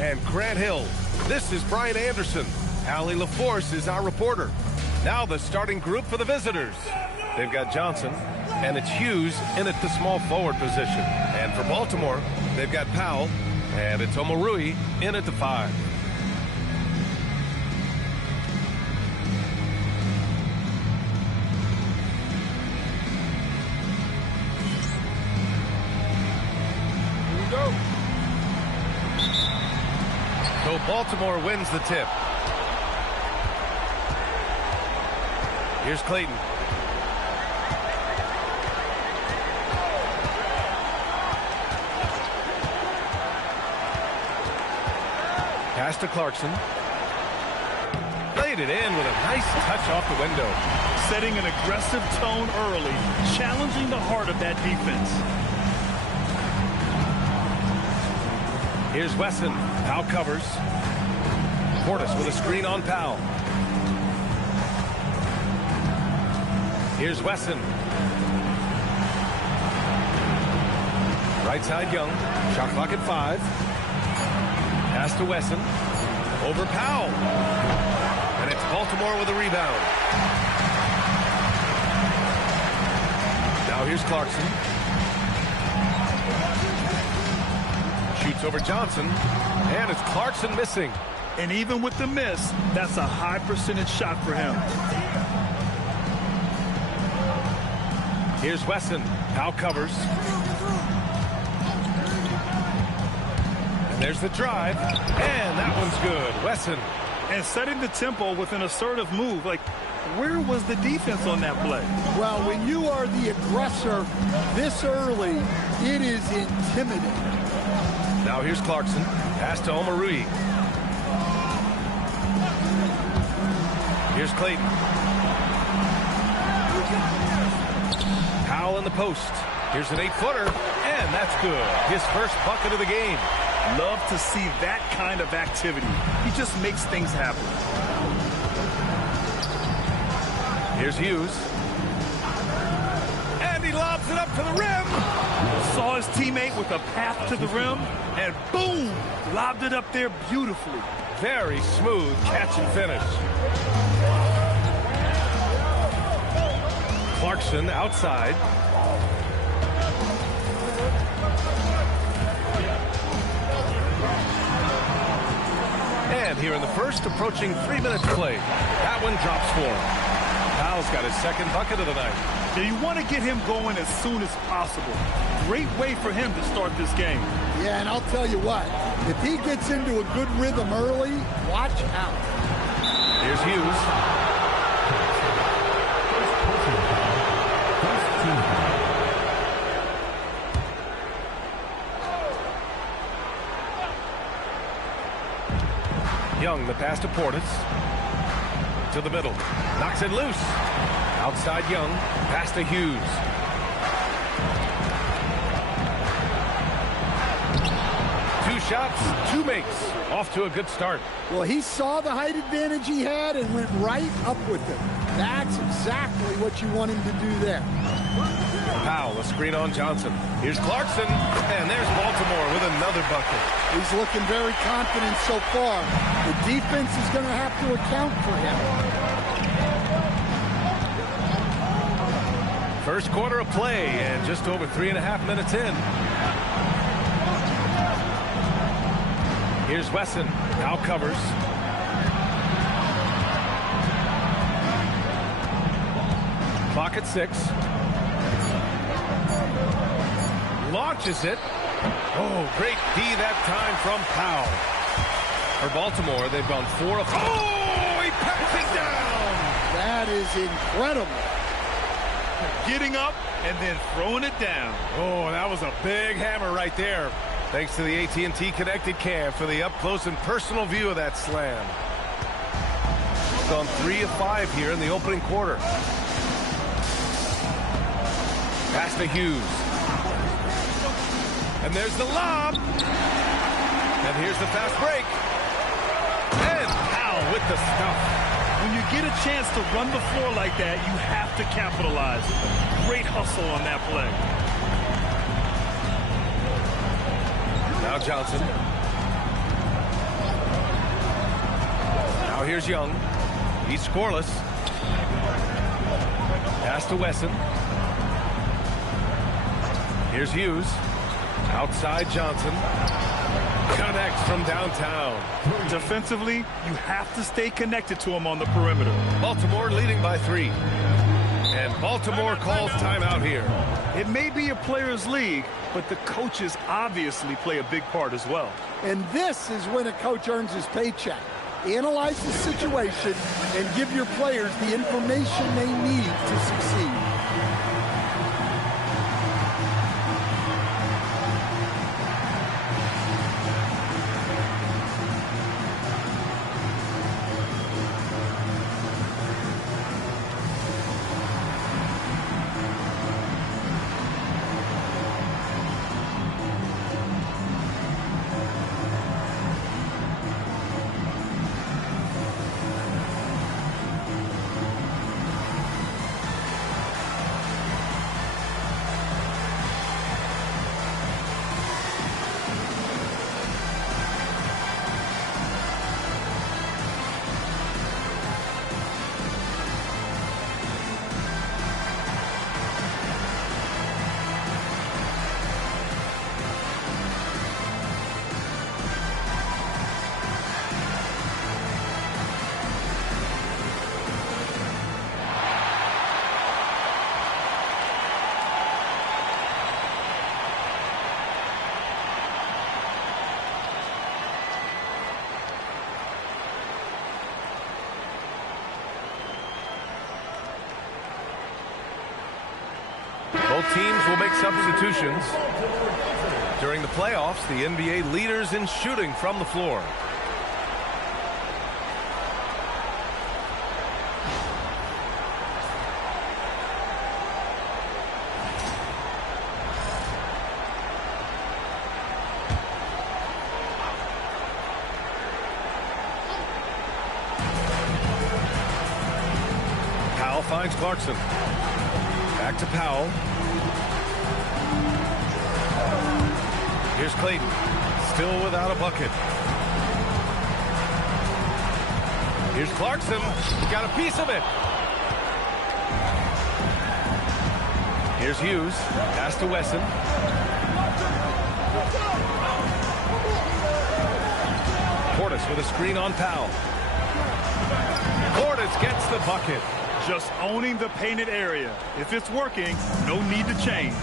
and Grant Hill. This is Brian Anderson. Allie LaForce is our reporter. Now the starting group for the visitors. They've got Johnson, and it's Hughes in at the small forward position. And for Baltimore, they've got Powell, and it's Omarui in at the 5. So Baltimore wins the tip. Here's Clayton. Pass to Clarkson. Played it in with a nice touch off the window. Setting an aggressive tone early, challenging the heart of that defense. Here's Wesson. Powell covers. Portis with a screen on Powell. Here's Wesson. Right side Young. Shot clock at 5. Pass to Wesson. Over Powell. And it's Baltimore with a rebound. Now here's Clarkson. Shoots over Johnson. And it's Clarkson missing. And even with the miss, that's a high percentage shot for him. Here's Wesson. Powell covers. And there's the drive. And that one's good. Wesson. And setting the tempo with an assertive move. Like, where was the defense on that play? Well, when you are the aggressor this early, it is intimidating. Now here's Clarkson. Pass to Omarui. Here's Clayton. Powell in the post. Here's an 8-footer, and that's good. His first bucket of the game. Love to see that kind of activity. He just makes things happen. Here's Hughes. And he lobs it up to the rim. Saw his teammate with a path to the rim, and boom, lobbed it up there beautifully. Very smooth catch and finish. Clarkson outside. And here in the first, approaching 3 minutes played. That one drops for him. Powell's got his second bucket of the night. Now you want to get him going as soon as possible. Great way for him to start this game. Yeah, and I'll tell you what, if he gets into a good rhythm early, watch out. Here's Hughes. Young, the pass to Portis. To the middle. Knocks it loose. Outside Young. Pass to Hughes. Two shots, 2 makes. Off to a good start. Well, he saw the height advantage he had and went right up with it. That's exactly what you want him to do there. Powell, a screen on Johnson. Here's Clarkson, and there's Baltimore with another bucket. He's looking very confident so far. The defense is going to have to account for him. First quarter of play, and just over 3.5 minutes in. Here's Wesson. Now covers. Clock at 6. Launches it. Oh, great D that time from Powell. For Baltimore, they've gone 4 of 5. Oh, he packs it down. That is incredible. Getting up and then throwing it down. Oh, that was a big hammer right there. Thanks to the AT&T Connected Cam for the up-close and personal view of that slam. Gone 3 of 5 here in the opening quarter. Pass to Hughes. And there's the lob. And here's the fast break. And Powell with the stuff. When you get a chance to run the floor like that, you have to capitalize. Great hustle on that play. Now Johnson. Here's Young. He's scoreless. Pass to Wesson. Here's Hughes. Outside Johnson. Connects from downtown. Defensively, you have to stay connected to him on the perimeter. Baltimore leading by 3. And Baltimore calls timeout here. It may be a players' league, but the coaches obviously play a big part as well. And this is when a coach earns his paycheck. Analyze the situation and give your players the information they need to succeed. Both teams will make substitutions. During the playoffs, the NBA leaders in shooting from the floor. Powell finds Clarkson. Back to Powell. Here's Clayton, still without a bucket. Here's Clarkson, got a piece of it. Here's Hughes, pass to Wesson. Portis with a screen on Powell. Portis gets the bucket. Just owning the painted area. If it's working, no need to change.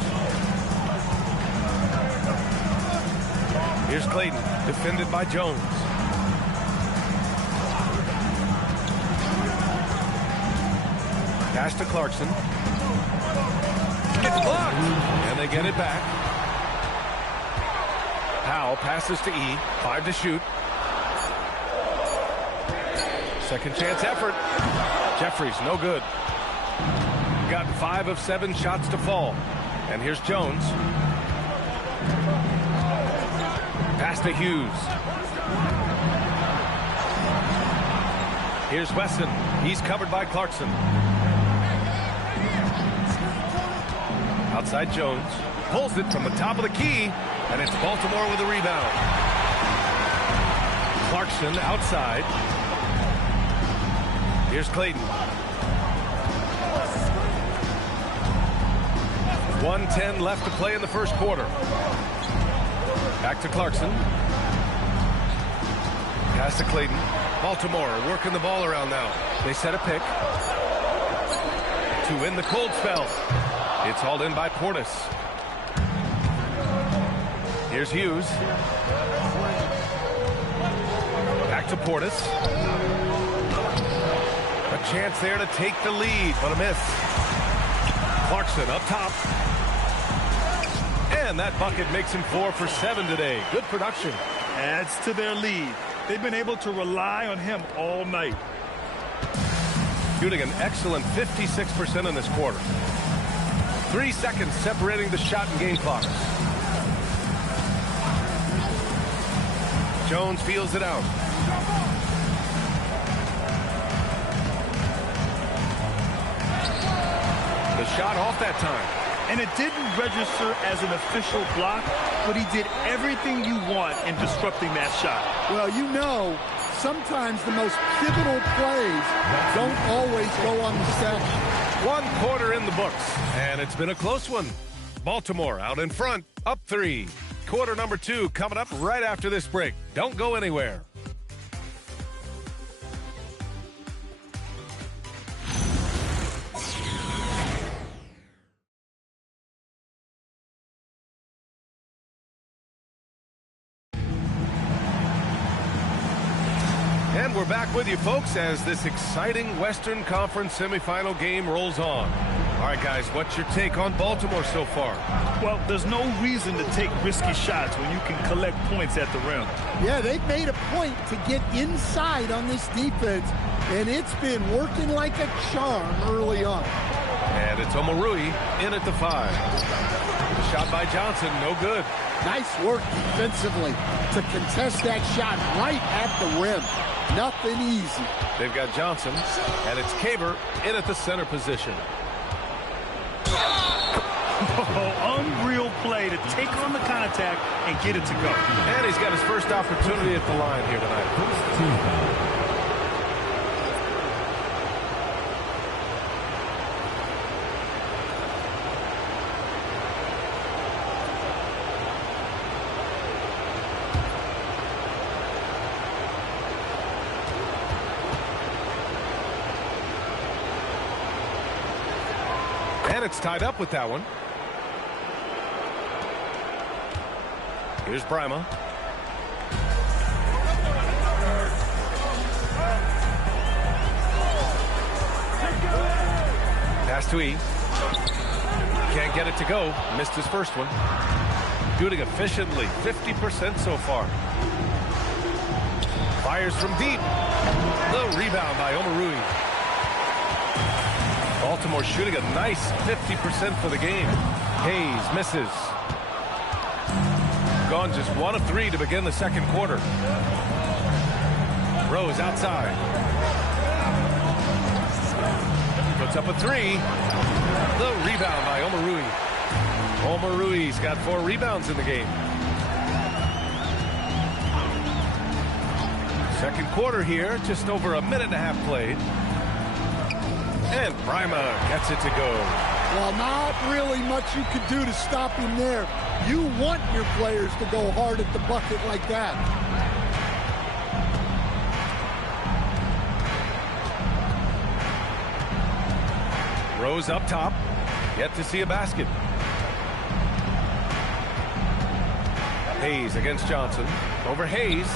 Here's Clayton, defended by Jones. Pass to Clarkson. Gets blocked, and they get it back. Powell passes to E. 5 to shoot. Second chance effort. Jeffries, no good. Got 5 of 7 shots to fall. And here's Jones. Pass to Hughes. Here's Wesson. He's covered by Clarkson. Outside Jones. Pulls it from the top of the key. And it's Baltimore with a rebound. Clarkson outside. Here's Clayton. 1:10 left to play in the first quarter. Back to Clarkson. Pass to Clayton. Baltimore working the ball around now. They set a pick. To win the cold spell. It's hauled in by Portis. Here's Hughes. Back to Portis. A chance there to take the lead, but a miss. Clarkson up top. And that bucket makes him 4 for 7 today. Good production. Adds to their lead. They've been able to rely on him all night. Shooting an excellent 56% in this quarter. 3 seconds separating the shot and game clock. Jones feels it out. The shot off that time. And it didn't register as an official block, but he did everything you want in disrupting that shot. Well, you know, sometimes the most pivotal plays don't always go on the stat sheet. 1 quarter in the books, and it's been a close one. Baltimore out in front, up 3. Quarter number 2 coming up right after this break. Don't go anywhere. And we're back with you, folks, as this exciting Western Conference semifinal game rolls on. All right, guys, what's your take on Baltimore so far? Well, there's no reason to take risky shots when you can collect points at the rim. Yeah, they've made a point to get inside on this defense, and it's been working like a charm early on. And it's Omarui in at the 5. Shot by Johnson, no good. Nice work defensively to contest that shot right at the rim. Nothing easy. They've got Johnson, and it's Caber in at the center position. Oh, unreal play to take on the contact and get it to go. And he's got his first opportunity at the line here tonight. And it's tied up with that one. Here's Brima. Pass to E. Can't get it to go. Missed his first one. Shooting efficiently. 50% so far. Fires from deep. The rebound by Omarui. Baltimore shooting a nice 50% for the game. Hayes misses. Gone just 1 of 3 to begin the second quarter. Rose outside. Puts up a 3. The rebound by Omarui. Omarui's got 4 rebounds in the game. Second quarter here, just over a minute and a half played. And Brima gets it to go. Well, not really much you could do to stop him there. You want your players to go hard at the bucket like that. Rose up top. Yet to see a basket. Hayes against Johnson. Over Hayes.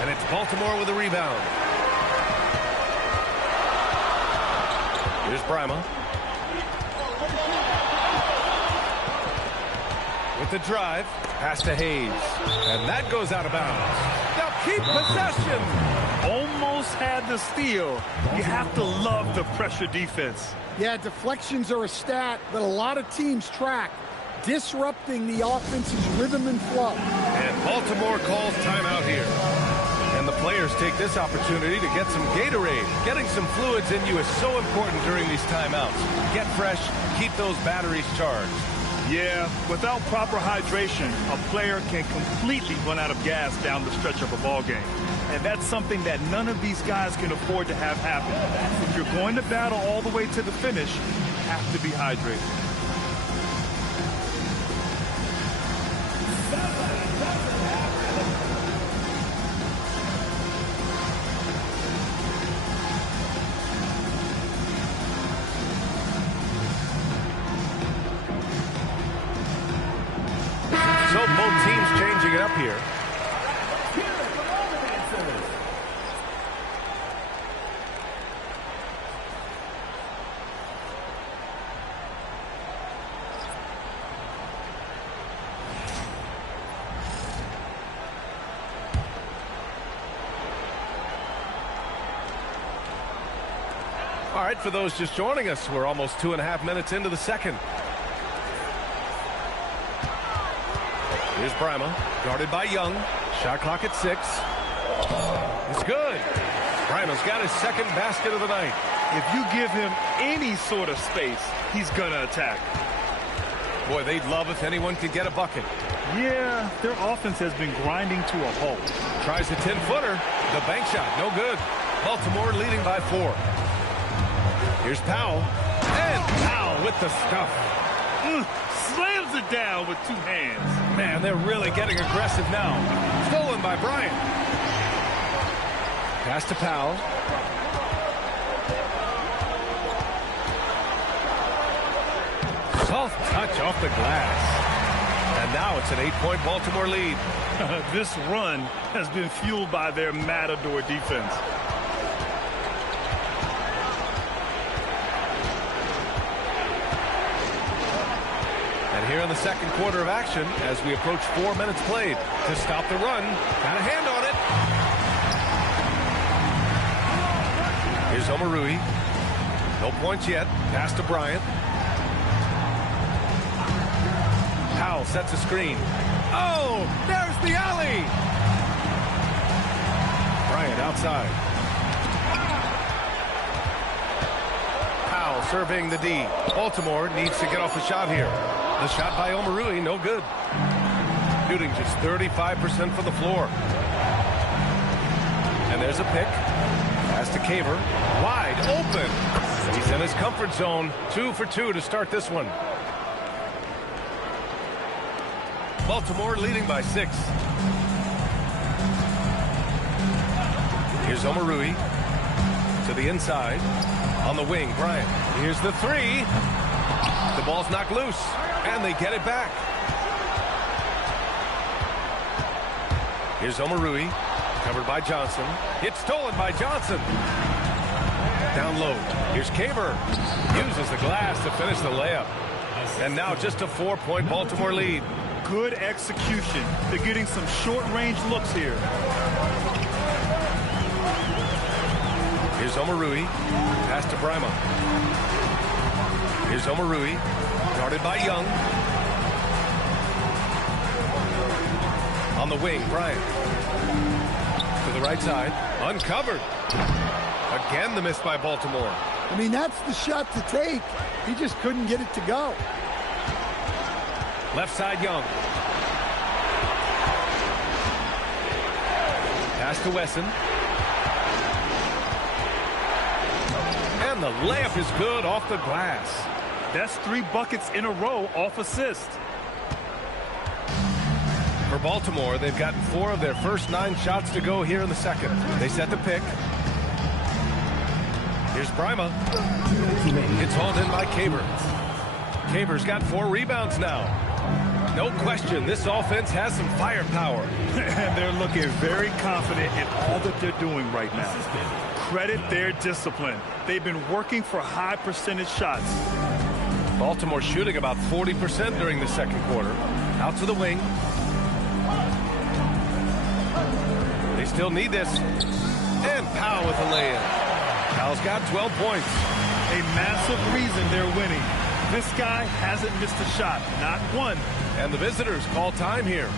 And it's Baltimore with a rebound. Here's Brima. With the drive, pass to Hayes. And that goes out of bounds. Now keep possession. Almost had the steal. You have to love the pressure defense. Yeah, deflections are a stat that a lot of teams track, disrupting the offense's rhythm and flow. And Baltimore calls timeout here. And the players take this opportunity to get some Gatorade. Getting some fluids in you is so important during these timeouts. Get fresh, keep those batteries charged. Yeah, without proper hydration, a player can completely run out of gas down the stretch of a ball game. And that's something that none of these guys can afford to have happen. If you're going to battle all the way to the finish, you have to be hydrated. So both teams changing it up here. All right, for those just joining us, we're almost 2.5 minutes into the second. Here's Brima, guarded by Young. Shot clock at 6. It's good. Brima's got his second basket of the night. If you give him any sort of space, he's going to attack. Boy, they'd love if anyone could get a bucket. Yeah, their offense has been grinding to a halt. Tries a 10-footer. The bank shot, no good. Baltimore leading by 4. Here's Powell. And Powell with the stuff. Slams it down with 2 hands. Man, they're really getting aggressive now. Stolen by Bryant. Pass to Powell. Soft touch off the glass. And now it's an 8-point Baltimore lead. This run has been fueled by their Matador defense. And here in the second quarter of action, as we approach 4 minutes played, to stop the run, got a hand on it. Here's Omarui. No points yet. Pass to Bryant. Powell sets a screen. Oh, there's the alley. Bryant outside. Powell surveying the D. Baltimore needs to get off a shot here. The shot by Omarui, no good. Shooting just 35% from the floor. And there's a pick. Pass to Caver. Wide open. He's in his comfort zone. 2 for 2 to start this one. Baltimore leading by 6. Here's Omarui to the inside. On the wing, Bryant. Here's the 3. The ball's knocked loose, and they get it back. Here's Omarui, covered by Johnson. It's stolen by Johnson. Down low. Here's Caver. Uses the glass to finish the layup. And now just a 4-point Baltimore lead. Good execution. They're getting some short-range looks here. Here's Omarui. Pass to Brima. Here's Omarui. Guarded by Young. On the wing, Bryant. To the right side. Uncovered. Again, the miss by Baltimore. I mean, that's the shot to take. He just couldn't get it to go. Left side, Young. Pass to Wesson. And the layup is good off the glass. That's 3 buckets in a row off assist. For Baltimore, they've gotten 4 of their first 9 shots to go here in the second. They set the pick. Here's Brima. It's hauled in by Caver. Caver's got 4 rebounds now. No question, this offense has some firepower. And they're looking very confident in all that they're doing right now. Credit their discipline. They've been working for high percentage shots. Baltimore shooting about 40% during the second quarter. Out to the wing. They still need this. And Powell with the lay-in. Powell's got 12 points. A massive reason they're winning. This guy hasn't missed a shot, not one. And the visitors call time here.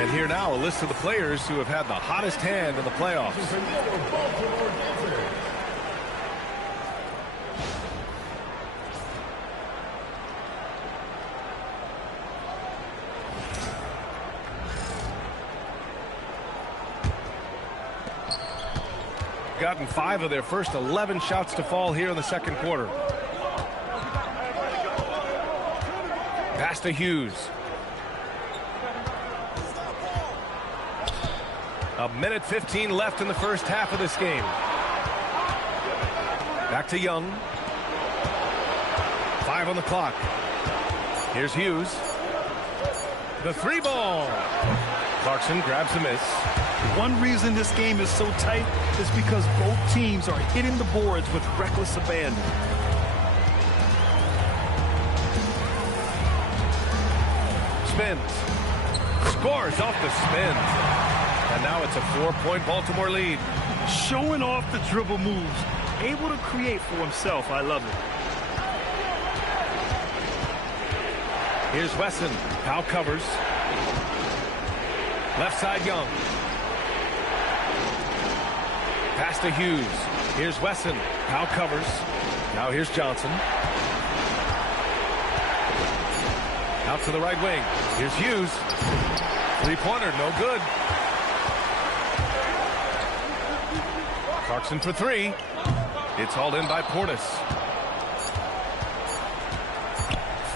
And here now, a list of the players who have had the hottest hand in the playoffs. Gotten 5 of their first 11 shots to fall here in the second quarter. Pass to Hughes. A minute 15 left in the first half of this game. Back to Young. 5 on the clock. Here's Hughes. The 3-ball. Clarkson grabs the miss. One reason this game is so tight is because both teams are hitting the boards with reckless abandon. Spins. Scores off the spin. And now it's a 4-point Baltimore lead. Showing off the dribble moves. Able to create for himself. I love it. Here's Wesson. Powell covers. Left side Young. Pass to Hughes. Here's Wesson. Powell covers. Now here's Johnson. Out to the right wing. Here's Hughes. 3-pointer, no good. Clarkson for 3. It's hauled in by Portis.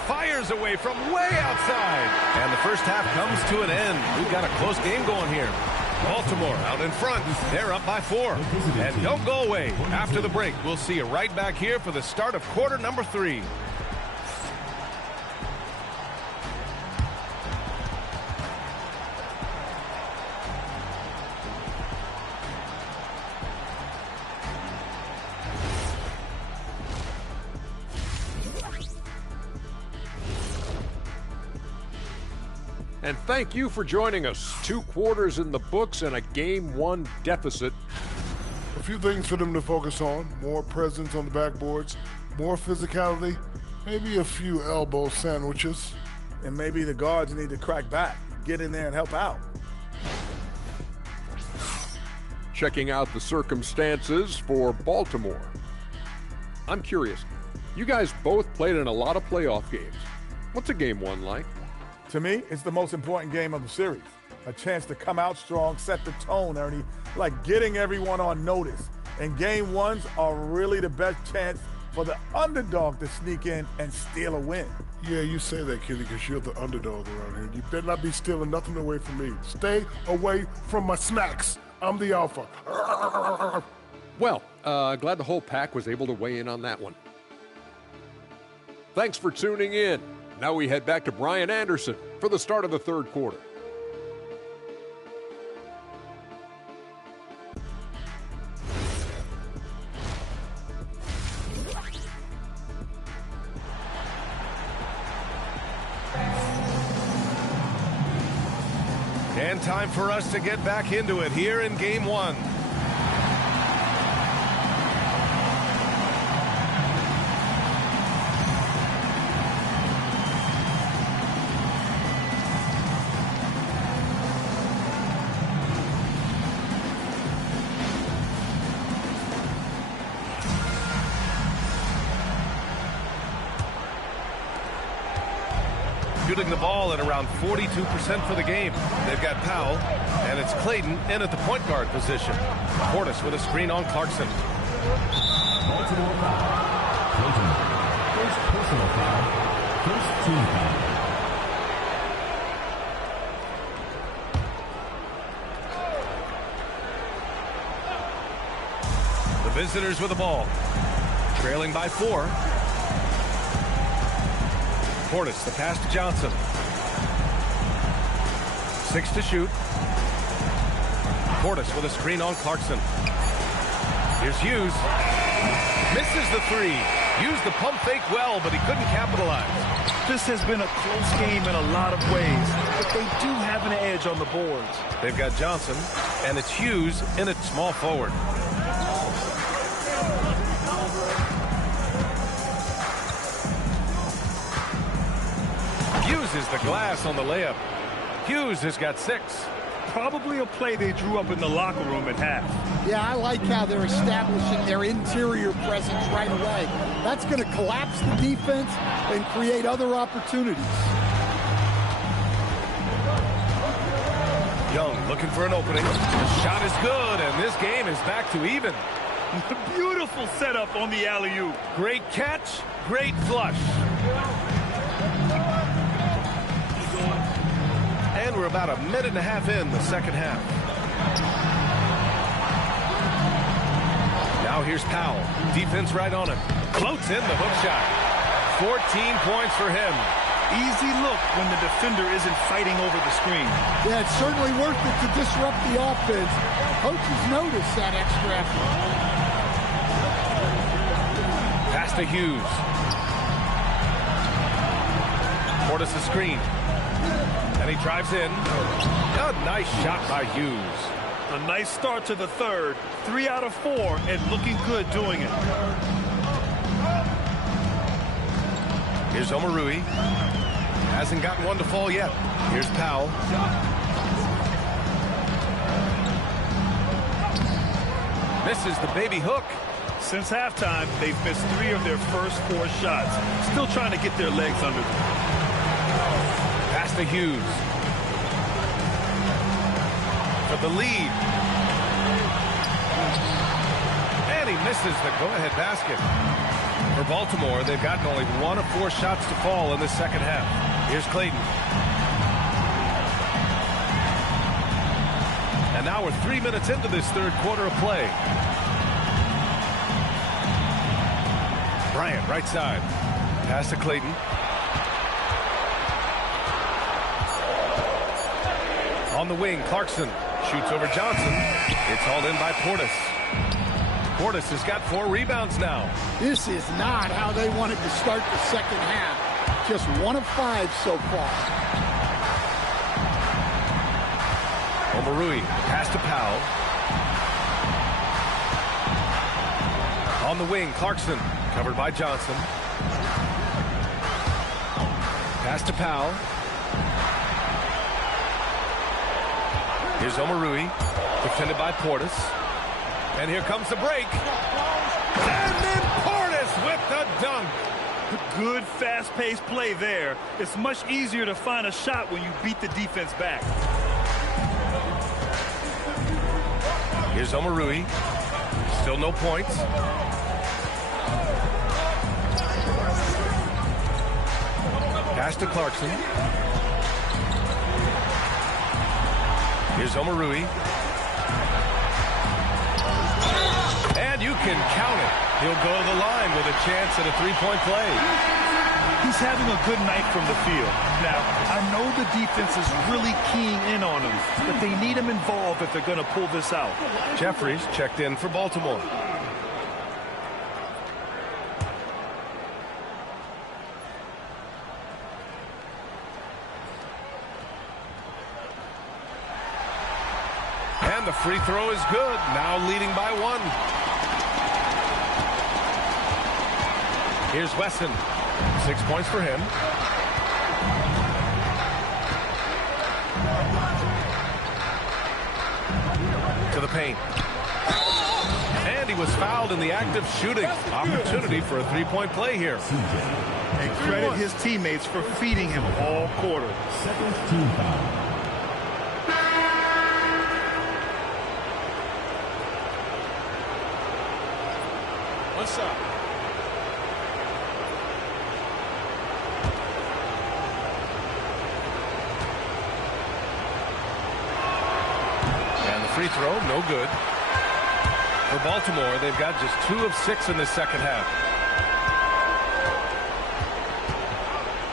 Fires away from way outside. And the first half comes to an end. We've got a close game going here. Baltimore out in front. They're up by 4. And don't go away. After the break, we'll see you right back here for the start of quarter number 3. And thank you for joining us. 2 quarters in the books and a Game 1 deficit. A few things for them to focus on. More presence on the backboards, more physicality, maybe a few elbow sandwiches. And maybe the guards need to crack back, get in there and help out. Checking out the circumstances for Baltimore. I'm curious. You guys both played in a lot of playoff games. What's a Game 1 like? To me, it's the most important game of the series. A chance to come out strong, set the tone, Ernie, like getting everyone on notice. And Game 1s are really the best chance for the underdog to sneak in and steal a win. Yeah, you say that, Kitty, because you're the underdog around here. You better not be stealing nothing away from me. Stay away from my snacks. I'm the alpha. Well, glad the whole pack was able to weigh in on that one. Thanks for tuning in. Now we head back to Brian Anderson for the start of the third quarter. And time for us to get back into it here in Game 1. Shooting the ball at around 42% for the game. They've got Powell, and it's Clayton in at the point guard position. Portis with a screen on Clarkson. Baltimore foul. Clayton. First personal foul. First team foul. The visitors with the ball. Trailing by 4. Portis, the pass to Johnson. 6 to shoot. Portis with a screen on Clarkson. Here's Hughes. Misses the 3. Used the pump fake well, but he couldn't capitalize. This has been a close game in a lot of ways, but they do have an edge on the boards. They've got Johnson, and it's Hughes in at small forward. Uses the glass on the layup. Hughes has got 6. Probably a play they drew up in the locker room at half. Yeah, I like how they're establishing their interior presence right away. That's going to collapse the defense and create other opportunities. Young looking for an opening. The shot is good, and this game is back to even. Beautiful setup on the alley-oop. Great catch, great flush. And we're about a minute and a half in the second half. Now here's Powell. Defense right on him. Floats in the hook shot. 14 points for him. Easy look when the defender isn't fighting over the screen. Yeah, it's certainly worth it to disrupt the offense. Coaches notice that extra effort. Pass to Hughes. Portis' screen. And he drives in. A nice shot by Hughes. A nice start to the third. 3 out of 4 and looking good doing it. Here's Omarui. Hasn't gotten one to fall yet. Here's Powell. Misses the baby hook. Since halftime, they've missed 3 of their first 4 shots. Still trying to get their legs under them. Pass to Hughes. For the lead. And he misses the go-ahead basket. For Baltimore, they've gotten only 1 of 4 shots to fall in the second half. Here's Clayton. And now we're 3 minutes into this third quarter of play. Bryant, right side. Pass to Clayton. On the wing, Clarkson shoots over Johnson. It's hauled in by Portis. Portis has got 4 rebounds now. This is not how they wanted to start the second half. Just 1 of 5 so far. Omarui, pass to Powell. On the wing, Clarkson, covered by Johnson. Pass to Powell. Here's Omarui, defended by Portis. And here comes the break. And then Portis with the dunk. Good, fast-paced play there. It's much easier to find a shot when you beat the defense back. Here's Omarui. Still no points. Pass to Clarkson. Here's Omarui. And you can count it. He'll go to the line with a chance at a 3-point play. He's having a good night from the field. Now, I know the defense is really keying in on him, but they need him involved if they're going to pull this out. Jeffries checked in for Baltimore. And the free throw is good. Now leading by 1. Here's Wesson. 6 points for him. To the paint. And he was fouled in the act of shooting. Opportunity for a 3-point play here. And credit his teammates for feeding him all quarter. Second team foul. What's up? And the free throw, no good. For Baltimore, they've got just 2 of 6 in the second half.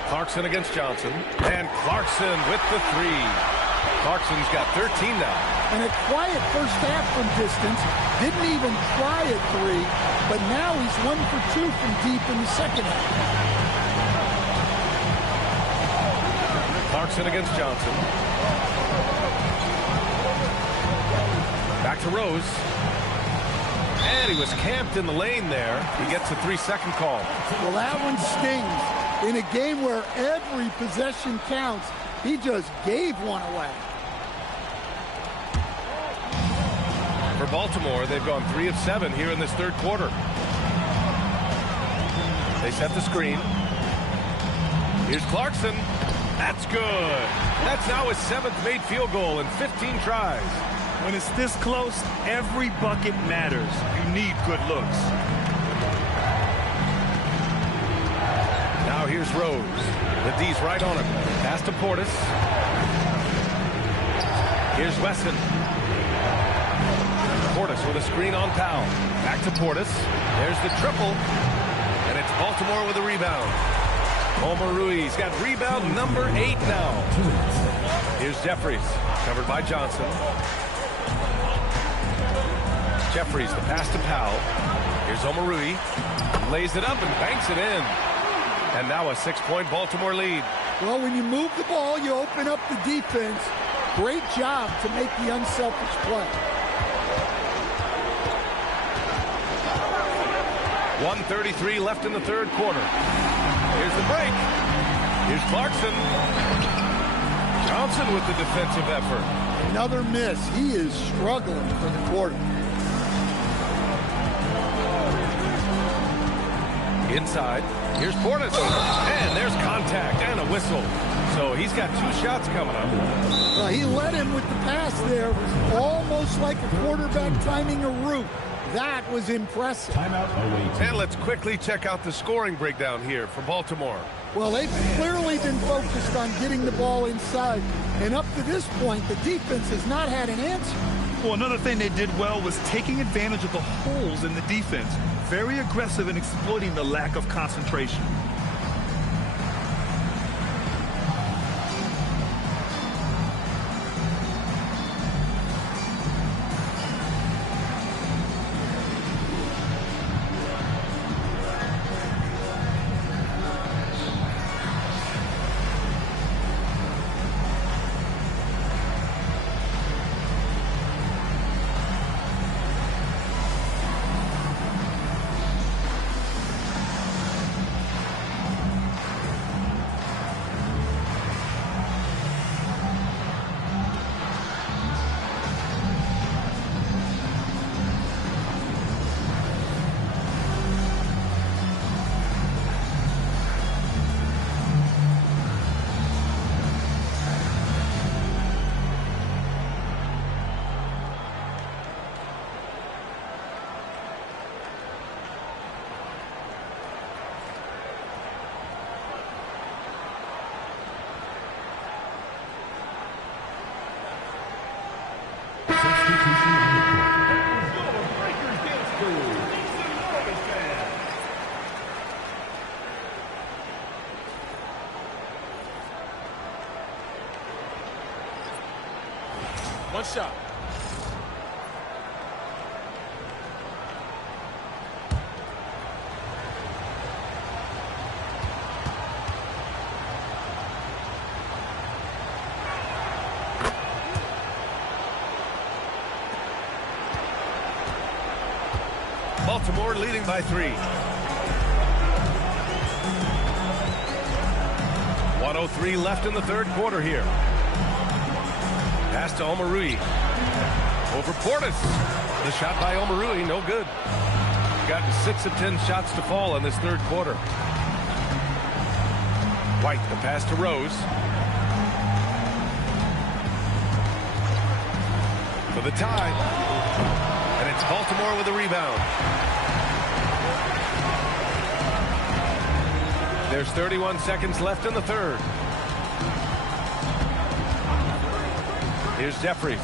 Clarkson against Johnson. And Clarkson with the 3. Clarkson's got 13 now. And a quiet first half from distance. Didn't even try a 3, but now he's 1 for 2 from deep in the second half. Clarkson against Johnson. Back to Rose. And he was camped in the lane there. He gets a 3-second call. Well, that one stings. In a game where every possession counts, He just gave one away. For Baltimore, they've gone 3 of 7 here in this third quarter. They set the screen. Here's Clarkson. That's good. That's now his 7th made field goal in 15 tries. When it's this close, every bucket matters. You need good looks. Now here's Rose. The D's right on him. Pass to Portis. Here's Wesson. Portis with a screen on Powell. Back to Portis. There's the triple. And it's Baltimore with a rebound. Omorui's got rebound number 8 now. Here's Jeffries. Covered by Johnson. Jeffries, the pass to Powell. Here's Omoruyi. Lays it up and banks it in. And now a 6-point Baltimore lead. Well, when you move the ball, you open up the defense. Great job to make the unselfish play. 1:33 left in the third quarter. Here's the break. Here's Clarkson. Johnson with the defensive effort. Another miss. He is struggling for the quarter. Inside. Here's Portis. And there's contact and a whistle. So he's got 2 shots coming up. Well, he led him with the pass there. It was almost like a quarterback timing a route. That was impressive. Timeout away. And let's quickly check out the scoring breakdown here for Baltimore. Well, they've clearly been focused on getting the ball inside. And up to this point, the defense has not had an answer. Well, another thing they did well was taking advantage of the holes in the defense. Very aggressive in exploiting the lack of concentration. One shot. Baltimore leading by 3. 1:03 left in the third quarter here. Pass to Omoruyi. Over Portis. The shot by Omoruyi, no good. Gotten 6 of 10 shots to fall in this third quarter. White, the pass to Rose. For the tie. And it's Baltimore with a rebound. There's 31 seconds left in the third. Here's Jeffries.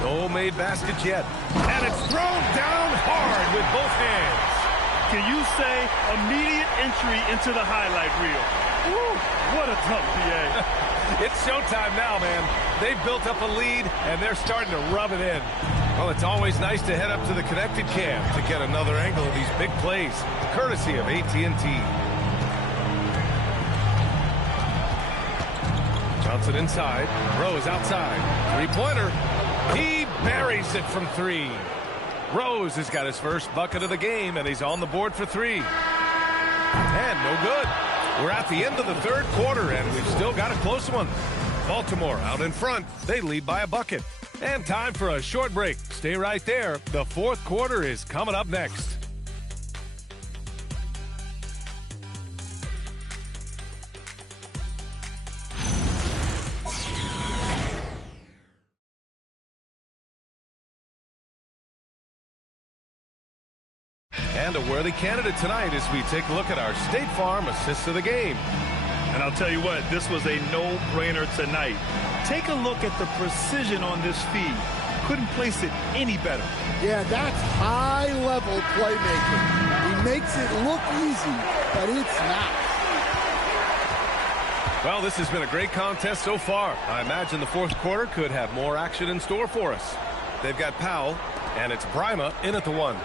No made baskets yet. And it's thrown down hard with both hands. Can you say immediate entry into the highlight reel? Woo, what a dunk, PA. It's showtime now, man. They've built up a lead, and they're starting to rub it in. Well, it's always nice to head up to the connected cam to get another angle of these big plays, courtesy of AT&T. Johnson inside. Rose outside. Three-pointer. He buries it from 3. Rose has got his first bucket of the game, and he's on the board for 3. And no good. We're at the end of the third quarter, and we've still got a close one. Baltimore out in front. They lead by a bucket. And time for a short break. Stay right there. The fourth quarter is coming up next. And a worthy candidate tonight as we take a look at our State Farm Assist of the Game. And I'll tell you what, this was a no-brainer tonight. Take a look at the precision on this feed. Couldn't place it any better. Yeah, that's high-level playmaking. He makes it look easy, but it's not. Well, this has been a great contest so far. I imagine the fourth quarter could have more action in store for us. They've got Powell, and it's Brima in at the one.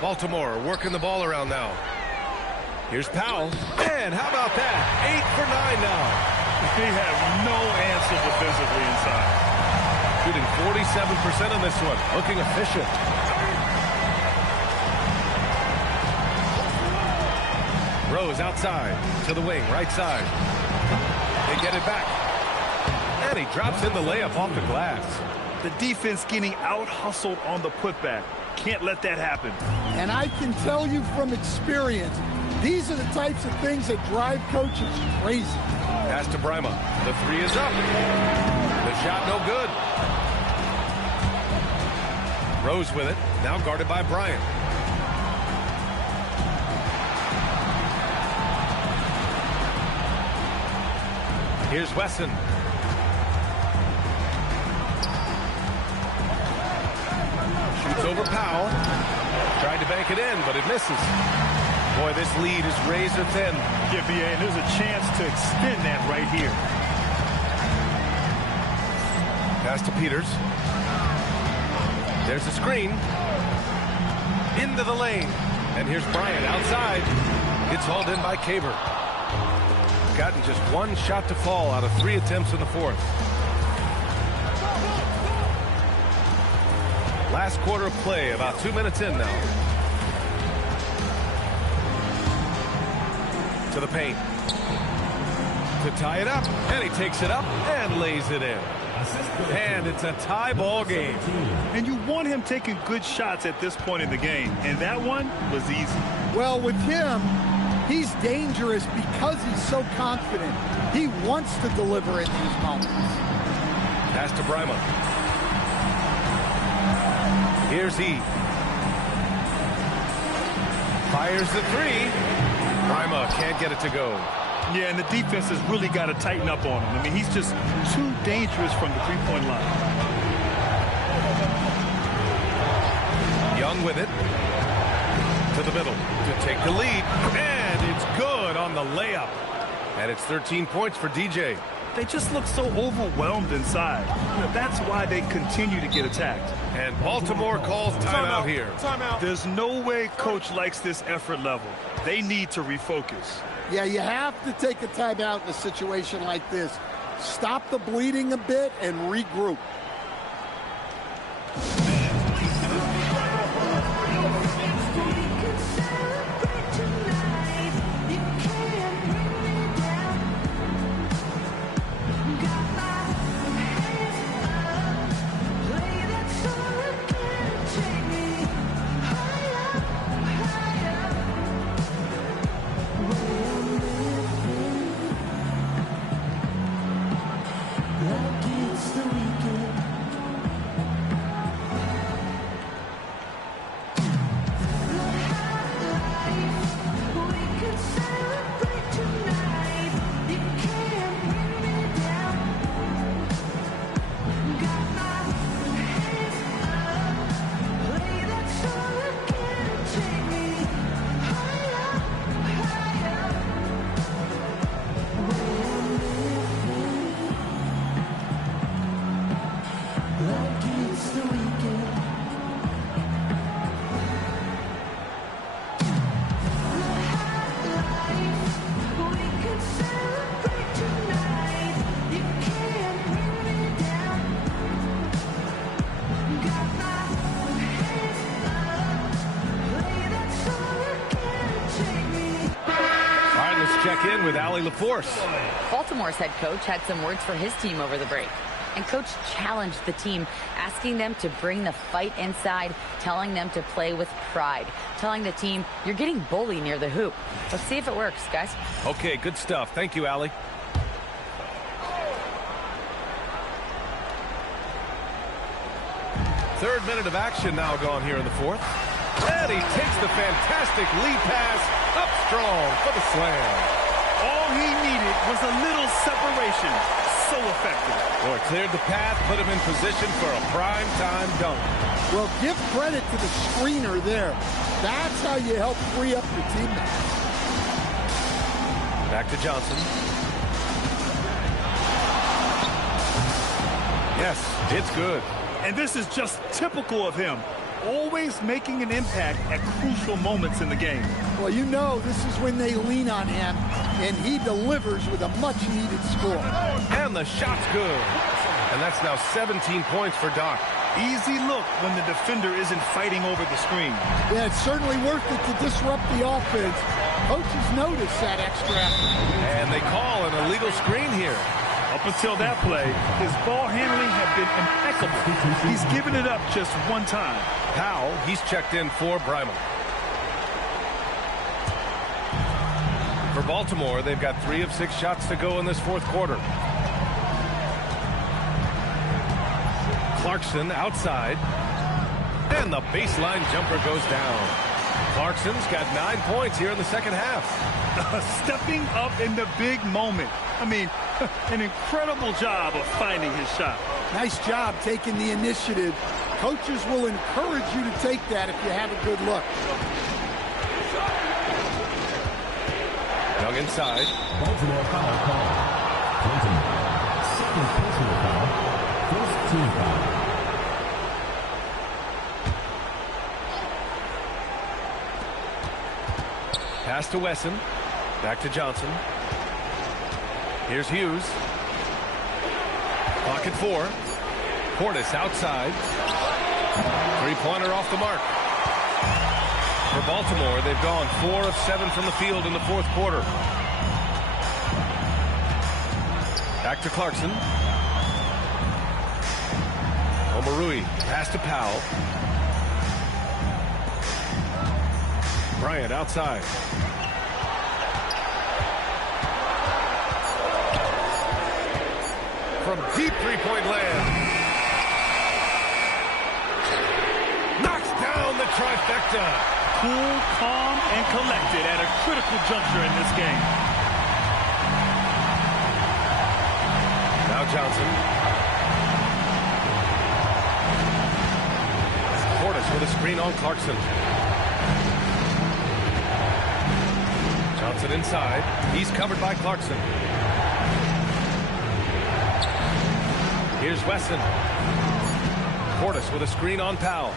Baltimore working the ball around now. Here's Powell, and how about that? 8 for 9 now. They have no answer defensively inside. Shooting 47% on this one, looking efficient. Rose outside, to the wing, right side. They get it back. And he drops in the layup off the glass. The defense getting out-hustled on the putback. Can't let that happen. And I can tell you from experience, these are the types of things that drive coaches crazy. Pass to Brima. The three is up. The shot no good. Rose with it. Now guarded by Bryant. Here's Wesson. Shoots over Powell. Tried to bank it in, but it misses. Boy, this lead is razor thin. Yeah, BA, and there's a chance to extend that right here. Pass to Peters. There's a screen. Into the lane. And here's Bryant outside. It's hauled in by Caver. Gotten just one shot to fall out of 3 attempts in the fourth. Last quarter of play, about 2 minutes in now. To the paint. To tie it up. And he takes it up and lays it in. And it's a tie ball game. And you want him taking good shots at this point in the game. And that one was easy. Well, with him, he's dangerous because he's so confident. He wants to deliver in these moments. Pass to Brima. Here's he. Fires the three. Brima can't get it to go. Yeah, and the defense has really got to tighten up on him. I mean, he's just too dangerous from the three-point line. Young with it. To the middle to take the lead. And it's good on the layup. And it's 13 points for DJ. They just look so overwhelmed inside. You know, that's why they continue to get attacked. And Baltimore calls timeout here. Timeout. There's no way coach likes this effort level. They need to refocus. Yeah, you have to take a timeout in a situation like this. Stop the bleeding a bit and regroup. check in with Allie LaForce. Baltimore's head coach had some words for his team over the break. And coach challenged the team, asking them to bring the fight inside, telling them to play with pride, telling the team, you're getting bullied near the hoop. Let's see if it works, guys. Okay, good stuff. Thank you, Allie. Third minute of action now gone here in the fourth. And he takes the fantastic lead pass up strong for the slam. All he needed was a little separation. So effective. Boy, cleared the path, put him in position for a prime-time dunk. Well, give credit to the screener there. That's how you help free up your teammates. Back to Johnson. Yes, it's good. And this is just typical of him. Always making an impact at crucial moments in the game. Well, you know this is when they lean on him, and he delivers with a much-needed score. And the shot's good. And that's now 17 points for Doc. Easy look when the defender isn't fighting over the screen. Yeah, it's certainly worth it to disrupt the offense. Coaches notice that extra effort. And they call an illegal screen here. Up until that play, his ball handling had been impeccable. He's given it up just one time. Powell, he's checked in for Bryman. For Baltimore, they've got 3 of 6 shots to go in this fourth quarter. Clarkson outside. And the baseline jumper goes down. Clarkson's got 9 points here in the second half. Stepping up in the big moment. I mean, an incredible job of finding his shot. Nice job taking the initiative. Coaches will encourage you to take that if you have a good look. Young inside. Baltimore foul call. Clinton. Second personal foul. First team foul. Pass to Wesson. Back to Johnson. Here's Hughes. Clock at 4. Portis outside. Three-pointer off the mark. For Baltimore, they've gone 4 of 7 from the field in the fourth quarter. Back to Clarkson. Omarui. Pass to Powell. Bryant outside. From deep three-point land. Knocks down the trifecta. Cool, calm, and collected at a critical juncture in this game. Now Johnson. Portis with a screen on Clarkson. Johnson inside. He's covered by Clarkson. Here's Wesson. Portis with a screen on Powell.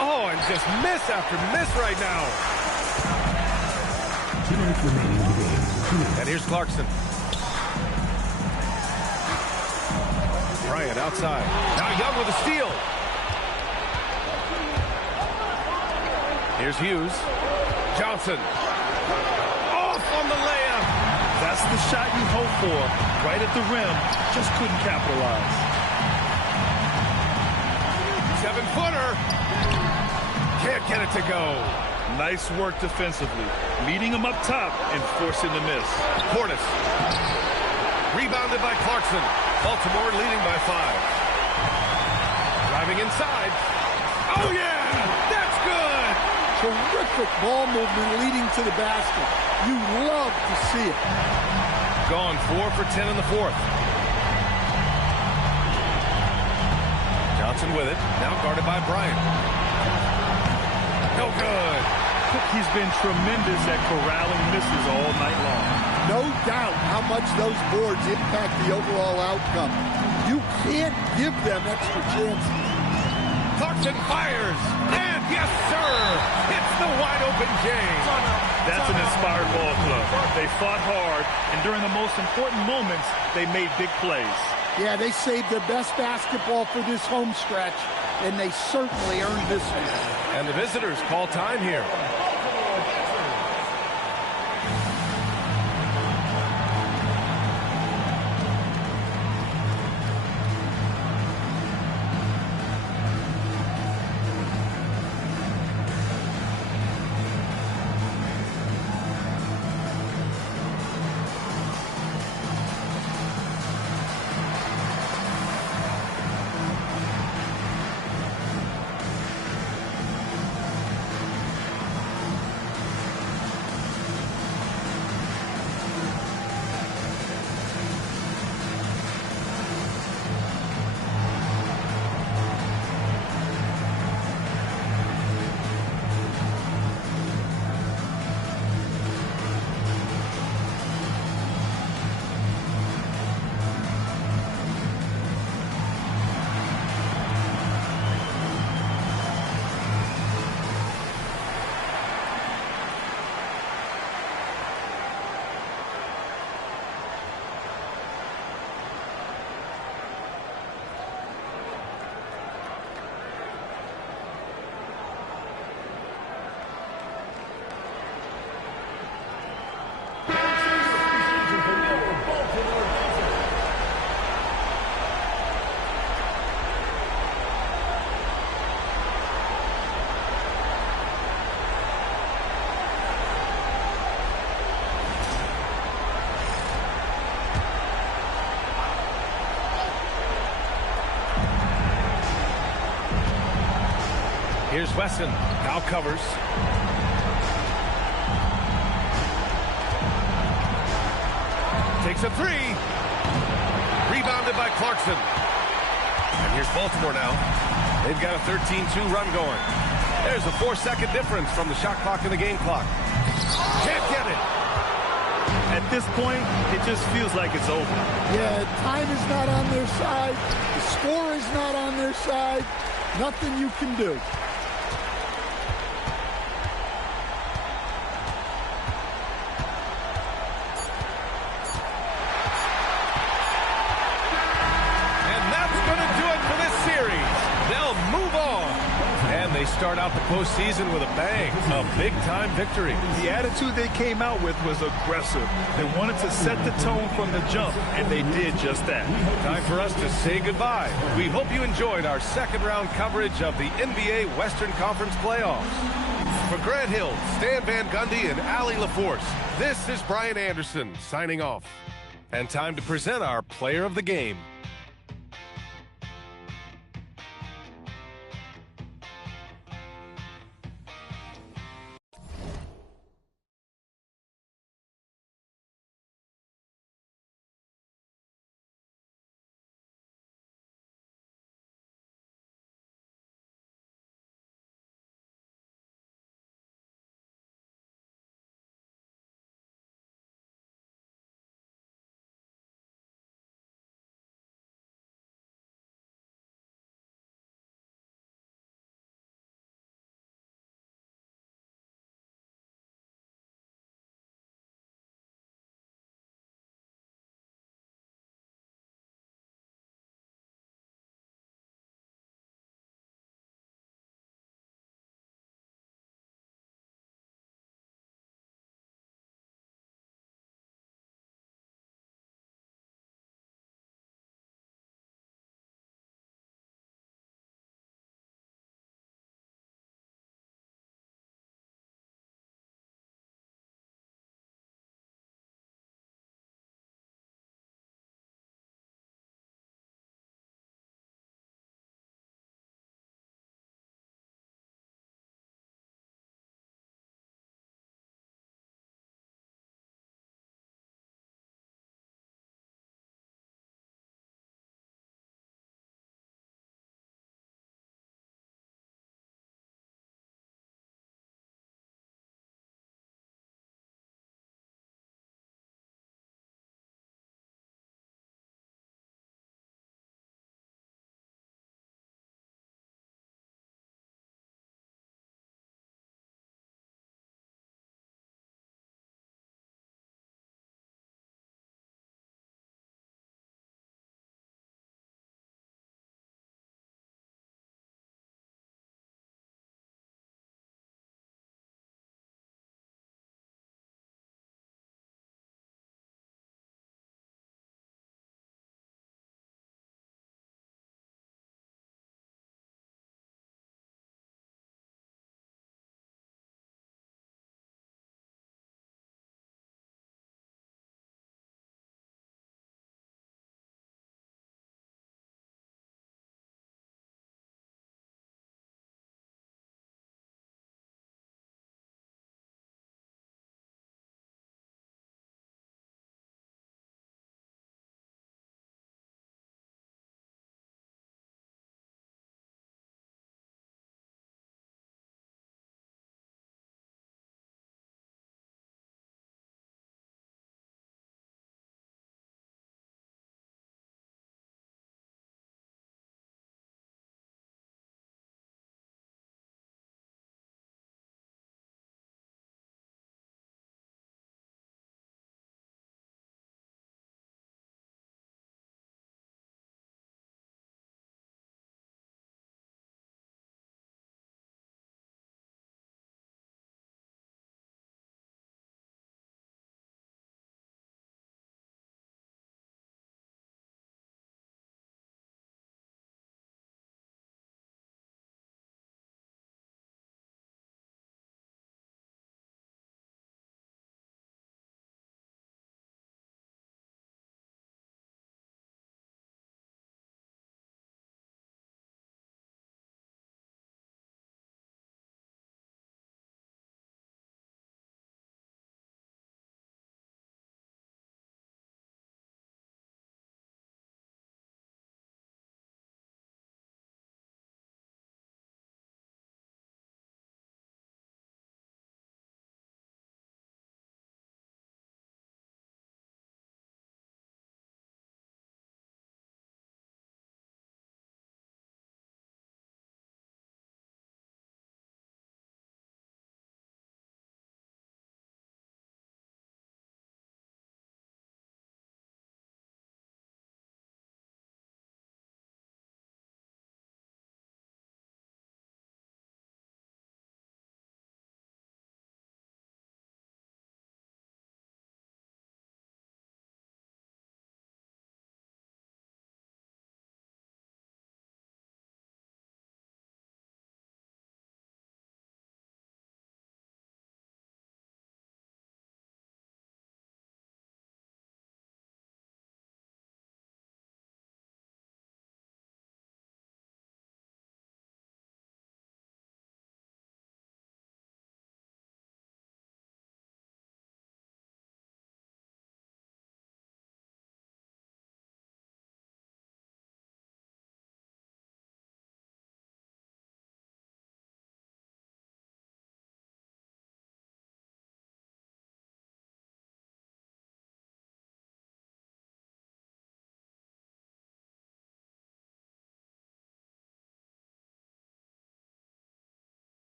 Oh, and just miss after miss right now. 2 minutes remaining in the game. And here's Clarkson. Bryant outside. Now Young with a steal. Here's Hughes. Johnson. Off on the layup. That's the shot you hope for. Right at the rim. Just couldn't capitalize. 7-footer. Can't get it to go. Nice work defensively. Meeting him up top and forcing the miss. Portis. Rebounded by Clarkson. Baltimore leading by 5. Driving inside. Oh, yeah! That's good! Terrific ball movement leading to the basket. You love to see it. Gone 4 for 10 in the fourth. Johnson with it. Now guarded by Bryant. No good. He's been tremendous at corralling misses all night long. No doubt how much those boards impact the overall outcome. You can't give them extra chances. Clarkson fires. And yes, sir. It's the wide open James. That's an inspired ball club. They fought hard, and during the most important moments, they made big plays. Yeah, they saved their best basketball for this home stretch, and they certainly earned this one. And the visitors call time here. Here's Wesson. Now covers. Takes a three. Rebounded by Clarkson. And here's Baltimore now. They've got a 13-2 run going. There's a 4-second difference from the shot clock and the game clock. Can't get it. At this point, it just feels like it's over. Yeah, time is not on their side. The score is not on their side. Nothing you can do. They start out the postseason with a bang, a big-time victory. The attitude they came out with was aggressive. They wanted to set the tone from the jump, and they did just that. Time for us to say goodbye. We hope you enjoyed our second-round coverage of the NBA Western Conference playoffs. For Grant Hill, Stan Van Gundy, and Allie LaForce, this is Brian Anderson signing off. And time to present our player of the game.